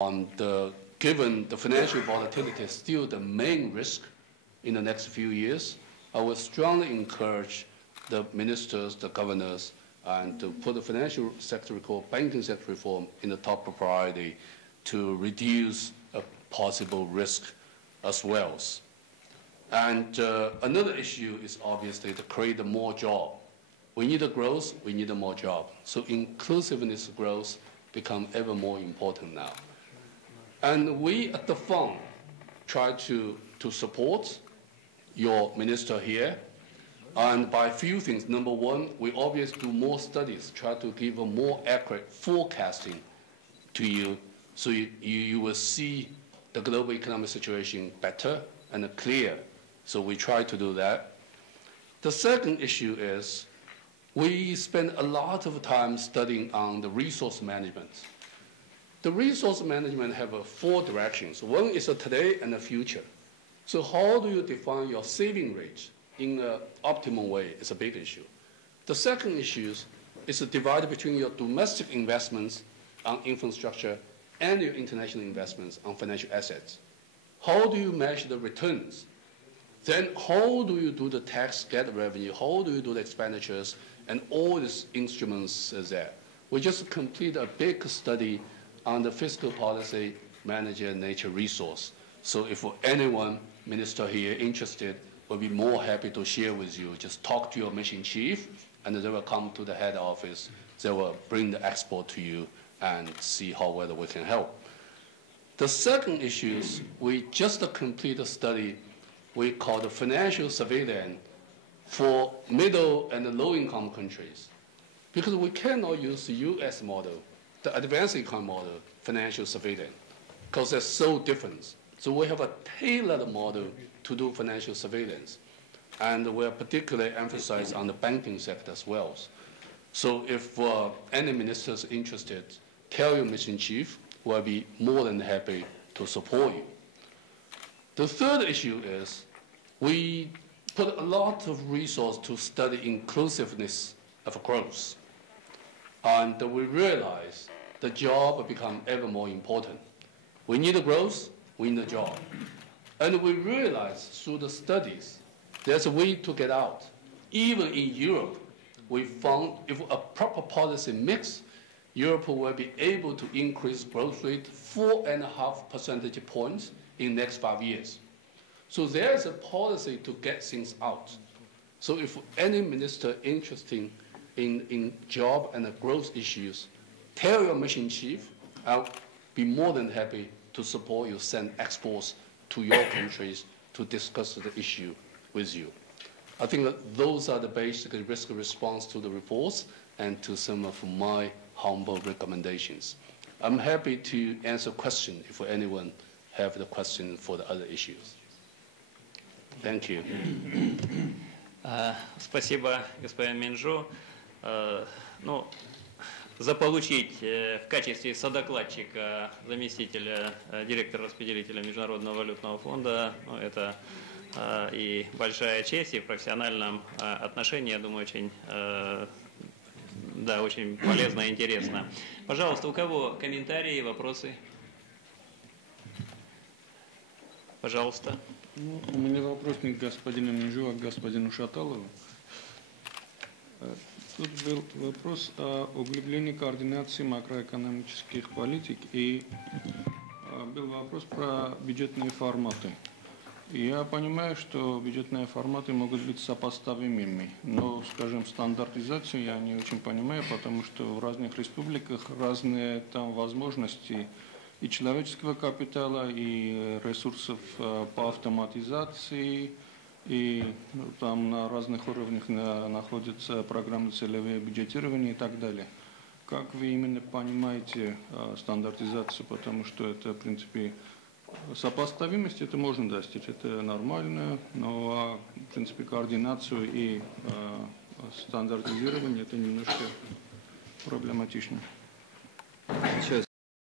Given the financial volatility is still the main risk in the next few years, I would strongly encourage the ministers, the governors, and to put the financial sector reform, banking sector reform in the top priority to reduce a possible risk as well. And another issue is obviously to create more jobs. We need a growth, we need more jobs. So inclusiveness growth becomes ever more important now. And we at the fund try to support your minister here, and by a few things. Number one, we always do more studies, try to give a more accurate forecasting to you, so you will see the global economic situation better and clear. So we try to do that. The second issue is we spend a lot of time studying on the resource management. The resource management have four directions. One is the today and the future. So how do you define your saving rate in an optimal way is a big issue. The second issue is the divide between your domestic investments on infrastructure and your international investments on financial assets. How do you measure the returns? Then how do you do the tax get revenue? How do you do the expenditures? And all these instruments are there. We just complete a big study on the fiscal policy manager nature resource. So if anyone, minister here, interested, we'll be more happy to share with you. Just talk to your mission chief, and they will come to the head office. They will bring the export to you and see how whether we can help. The second issue is we just complete a study we call the financial surveillance for middle and low-income countries. Because we cannot use the US model, the advanced economy model, financial surveillance, because they're so different. So we have a tailored model to do financial surveillance. And we're particularly emphasized on the banking sector as well. So if any minister is interested, tell your mission chief, we'll be more than happy to support you. The third issue is we put a lot of resource to study inclusiveness of growth. And we realize the job become ever more important. We need a growth, we need a job. And we realize through the studies, there's a way to get out. Even in Europe, we found if a proper policy mix, Europe will be able to increase growth rate 4.5 percentage points in the next 5 years. So there's a policy to get things out. So if any minister interested in job and growth issues, tell your mission chief, I'll be more than happy to support you, send experts to your countries to discuss the issue with you. I think that those are the basic risk response to the reports and to some of my humble recommendations. I'm happy to answer questions if anyone have the question for the other issues. Thank you. Спасибо, господин Минжу. Ну, заполучить в качестве содокладчика заместителя директора распределителя Международного валютного фонда, ну, это и большая честь, и в профессиональном отношении, я думаю, очень, да, очень полезно и интересно. Пожалуйста, у кого комментарии, вопросы? Пожалуйста. Ну, у меня вопрос не к господину Минжу, а к господину Шаталову. Тут был вопрос о углублении координации макроэкономических политик, и был вопрос про бюджетные форматы. Я понимаю, что бюджетные форматы могут быть сопоставимыми, но, скажем, стандартизацию я не очень понимаю, потому что в разных республиках разные там возможности и человеческого капитала, и ресурсов по автоматизации, и там на разных уровнях находятся программы целевые бюджетирования и так далее. Как вы именно понимаете стандартизацию, потому что это, в принципе, сопоставимость, это можно достичь, это нормально, но, в принципе, координацию и стандартизирование, это немножко проблематично. Сейчас.